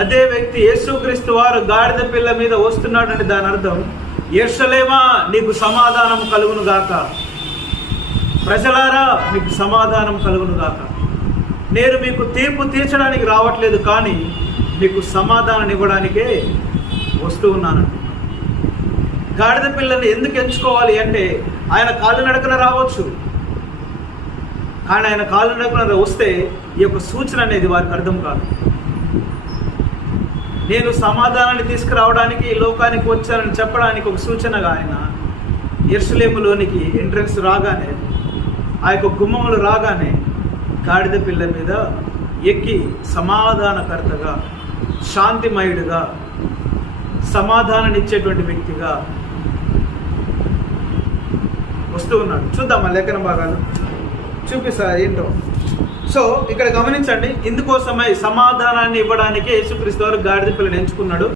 అదే వ్యక్తి యేసుక్రీస్తు వారు గాడిద పిల్ల మీద వస్తున్నాడంటే దాని అర్థం, యెరూషలేమా నీకు సమాధానం కలుగును గాక, ప్రజలారా మీకు సమాధానం కలుగును గాక, నేను మీకు తీర్పు తీర్చడానికి రావట్లేదు కానీ మీకు సమాధానం ఇవ్వడానికే వస్తూ ఉన్నాను. గాడిద పిల్లని ఎందుకు ఎంచుకోవాలి అంటే, ఆయన కాలినడకన రావచ్చు, కానీ ఆయన కాలినడకన వస్తే ఈ యొక్క సూచన అనేది వారికి అర్థం కాదు. నేను సమాధానాన్ని తీసుకురావడానికి ఈ లోకానికి వచ్చానని చెప్పడానికి ఒక సూచనగా ఆయన యెరూషలేములోనికి ఎంట్రన్స్ రాగానే, ఆ యొక్క గుమ్మములు రాగానే గాడిద పిల్ల మీద ఎక్కి సమాధానకర్తగా, శాంతిమయుడుగా, సమాధానాన్ని ఇచ్చేటువంటి వ్యక్తిగా వస్తూ ఉన్నాడు. చూద్దామా లేఖన భాగాలు చూపిస్తా ఏంటో. సో ఇక్కడ గమనించండి, ఇందుకోసమై సమాధానాన్ని ఇవ్వడానికి యేసుక్రీస్తు వారు గాడిద పిల్లని ఎంచుకున్నాడు.